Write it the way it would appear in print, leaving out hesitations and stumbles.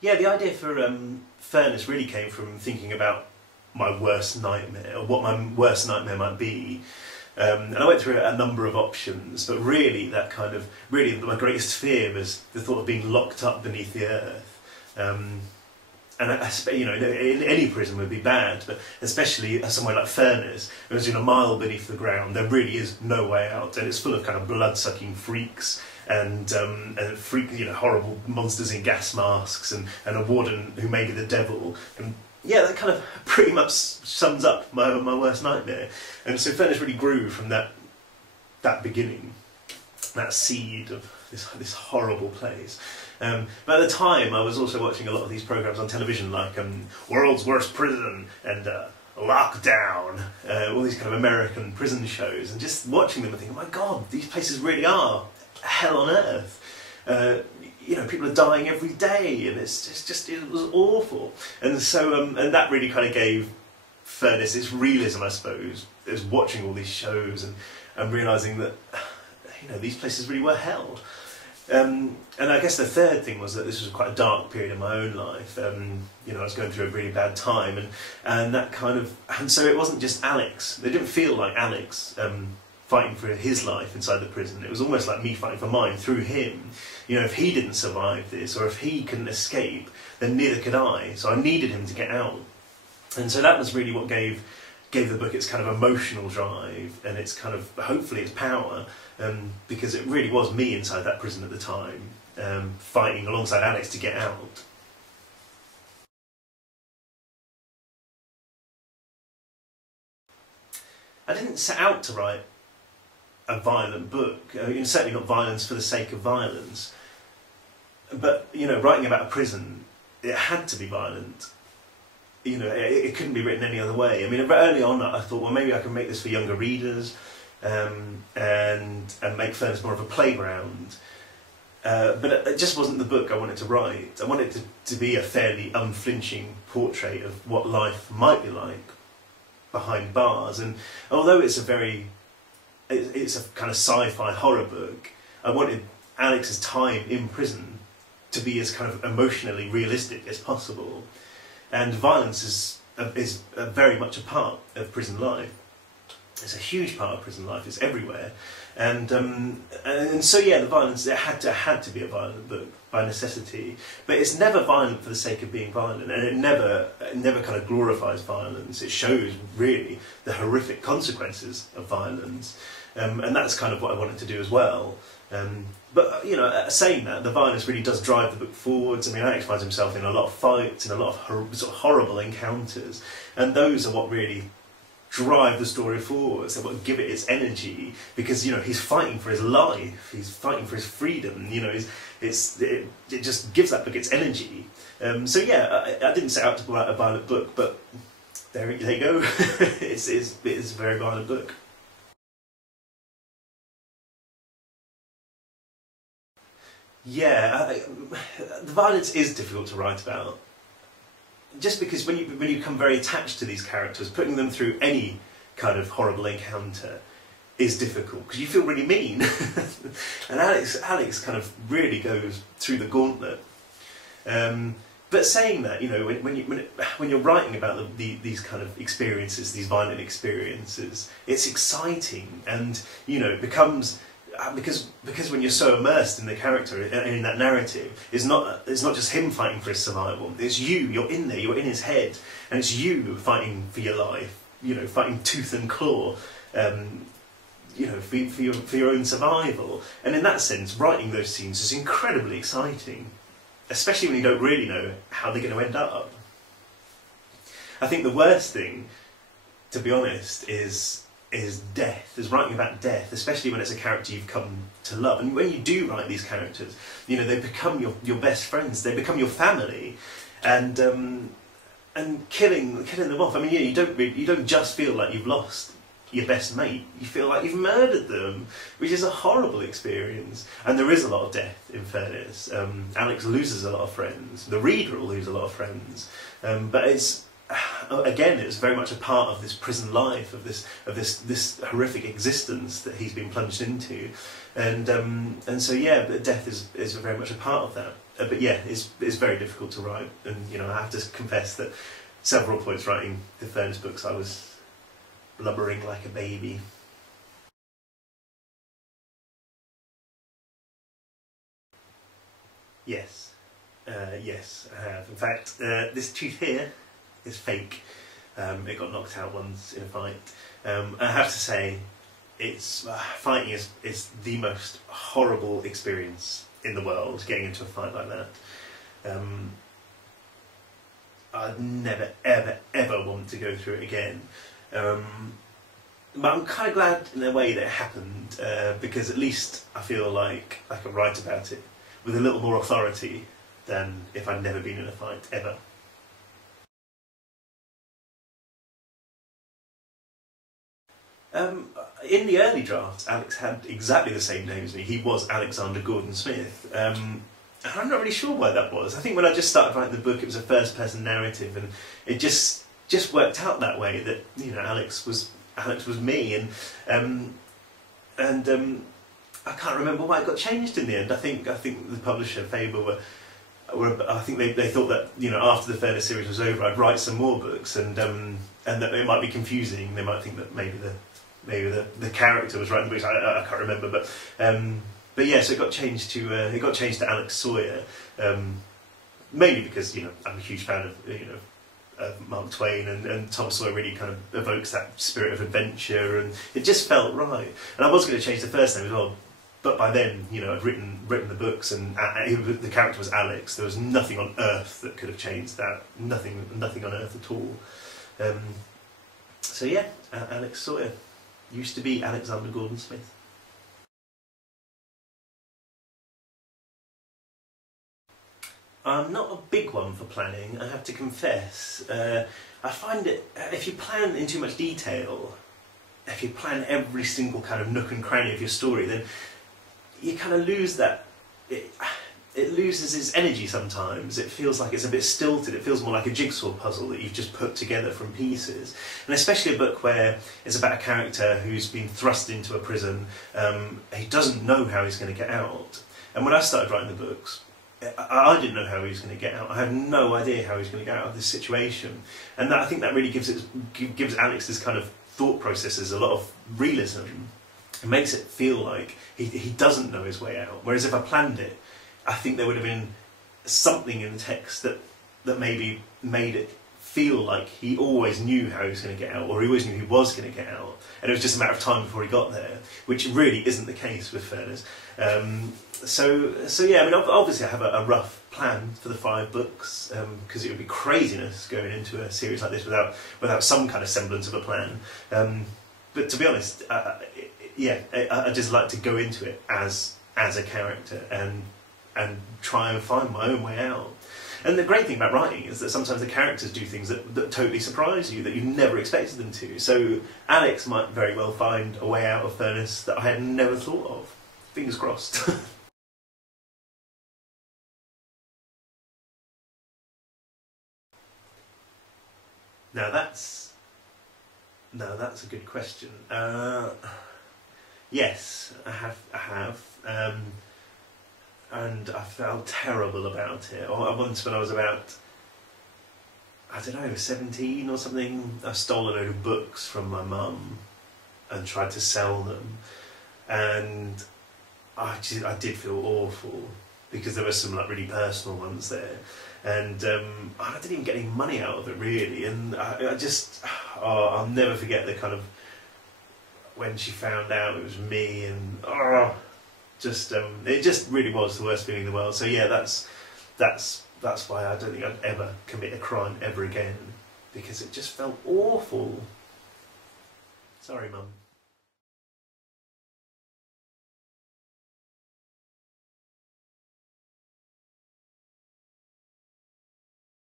Yeah, the idea for Furnace really came from thinking about my worst nightmare, or what my worst nightmare might be. And I went through a number of options, but really my greatest fear was the thought of being locked up beneath the earth. And you know, in any prison would be bad, but especially somewhere like Furnace, it was a mile beneath the ground. There really is no way out, and it's full of kind of blood-sucking freaks and horrible monsters in gas masks, and a warden who may be the devil. And yeah, that kind of pretty much sums up my worst nightmare. And so Furnace really grew from that beginning, that seed of this horrible place. But at the time, I was also watching a lot of these programs on television, like World's Worst Prison and Lockdown, all these kind of American prison shows, and just watching them and thinking, oh my God, these places really are hell on earth. You know, people are dying every day, and it was awful. And so, and that really kind of gave Furnace its realism, I suppose. It was watching all these shows and realising that, you know, these places really were hell. And I guess the third thing was that this was quite a dark period in my own life. You know, I was going through a really bad time, and that kind of, and so it wasn't just Alex. It didn't feel like Alex fighting for his life inside the prison. It was almost like me fighting for mine through him. You know, if he didn't survive this, or if he couldn't escape, then neither could I. So I needed him to get out. And so that was really what gave the book its kind of emotional drive, and its kind of, hopefully, its power, because it really was me inside that prison at the time, fighting alongside Alex to get out. I didn't set out to write a violent book. I mean, certainly not violence for the sake of violence. But, you know, writing about a prison, it had to be violent. You know, it couldn't be written any other way. I mean, early on I thought, well, maybe I can make this for younger readers, and make Furnace more of a playground. But it just wasn't the book I wanted to write. I wanted it to be a fairly unflinching portrait of what life might be like behind bars. And although it's a kind of sci-fi horror book, I wanted Alex's time in prison to be as kind of emotionally realistic as possible. And violence is very much a part of prison life. It's a huge part of prison life. It's everywhere, and so yeah, the violence, it had to be a violent book by necessity. But it's never violent for the sake of being violent, and it never kind of glorifies violence. It shows really the horrific consequences of violence, and that's kind of what I wanted to do as well. But, you know, saying that, the violence really does drive the book forwards. I mean, Alex finds himself in a lot of fights and a lot of sort of horrible encounters, and those are what really drive the story forwards, and what give it its energy, because, you know, he's fighting for his life, he's fighting for his freedom, you know, it just gives that book its energy. So yeah, I didn't set out to write a violent book, but there you go. It's a very violent book. Yeah, the violence is difficult to write about. Just because when you become very attached to these characters, putting them through any kind of horrible encounter is difficult, because you feel really mean. And Alex kind of really goes through the gauntlet. But saying that, you know, when you're writing about these kind of experiences, these violent experiences, it's exciting, and, you know, it becomes, because when you're so immersed in the character and in that narrative, it's not just him fighting for his survival. It's you're in there, you're in his head, and it's you fighting for your life. You know, fighting tooth and claw. You know, for your own survival. And in that sense, writing those scenes is incredibly exciting, especially when you don't really know how they're going to end up. I think the worst thing, to be honest, is death, is writing about death, especially when it's a character you've come to love. And when you do write these characters, you know, they become your best friends, they become your family, and killing them off. I mean, yeah, you don't just feel like you've lost your best mate, you feel like you've murdered them, which is a horrible experience. And there is a lot of death in Furnace. Alex loses a lot of friends, the reader will lose a lot of friends, but it's, again, it's very much a part of this prison life, of this horrific existence that he's been plunged into, and so yeah, but death is very much a part of that. but yeah, it's very difficult to write, and you know, I have to confess that several points writing the Furnace books I was blubbering like a baby. Yes, yes, I have. In fact, this tooth here is fake. It got knocked out once in a fight. I have to say, it's fighting is the most horrible experience in the world. Getting into a fight like that, I'd never, ever, ever want to go through it again. But I'm kind of glad in a way that it happened, because at least I feel like I can write about it with a little more authority than if I'd never been in a fight, ever. In the early drafts, Alex had exactly the same name as me. He was Alexander Gordon Smith. And I'm not really sure why that was. I think when I just started writing the book, it was a first-person narrative, and it just worked out that way. That, you know, Alex was me, and I can't remember why it got changed in the end. I think the publisher Faber I think they thought that, you know, after the Furnace series was over, I'd write some more books, and that it might be confusing. They might think that maybe the character was writing the books. I can't remember, but yeah, so it got changed to Alex Sawyer, mainly because, you know, I'm a huge fan of Mark Twain, and Tom Sawyer really kind of evokes that spirit of adventure, and it just felt right. And I was going to change the first name as well, but by then, you know, I'd written the books, and the character was Alex. There was nothing on earth that could have changed that. Nothing on earth at all. So yeah, Alex Sawyer used to be Alexander Gordon Smith. I'm not a big one for planning, I have to confess. I find it, if you plan in too much detail, if you plan every single kind of nook and cranny of your story, then you kind of lose that. It loses its energy sometimes. It feels like it's a bit stilted. It feels more like a jigsaw puzzle that you've just put together from pieces. And especially a book where it's about a character who's been thrust into a prison. He doesn't know how he's going to get out. And when I started writing the books, I didn't know how he was going to get out. I had no idea how he was going to get out of this situation. And I think that really gives Alex this kind of thought processes a lot of realism. It makes it feel like he doesn't know his way out. Whereas if I planned it, I think there would have been something in the text that maybe made it feel like he always knew how he was going to get out, or he always knew he was going to get out, and it was just a matter of time before he got there, which really isn't the case with Furnace. So yeah, I mean, obviously I have a rough plan for the 5 books, because it would be craziness going into a series like this without some kind of semblance of a plan. But to be honest, yeah, I just like to go into it as a character and try and find my own way out. And the great thing about writing is that sometimes the characters do things that totally surprise you, that you never expected them to. So Alex might very well find a way out of Furnace that I had never thought of. Fingers crossed. Now that's a good question. Yes, I have. And I felt terrible about it. Once when I was about, I don't know, 17 or something, I stole a load of books from my mum and tried to sell them. And I did feel awful, because there were some like really personal ones there. And I didn't even get any money out of it really. And I'll never forget the kind of, when she found out it was me, and it just really was the worst feeling in the world. So yeah, that's why I don't think I'd ever commit a crime ever again, because it just felt awful. Sorry, Mum.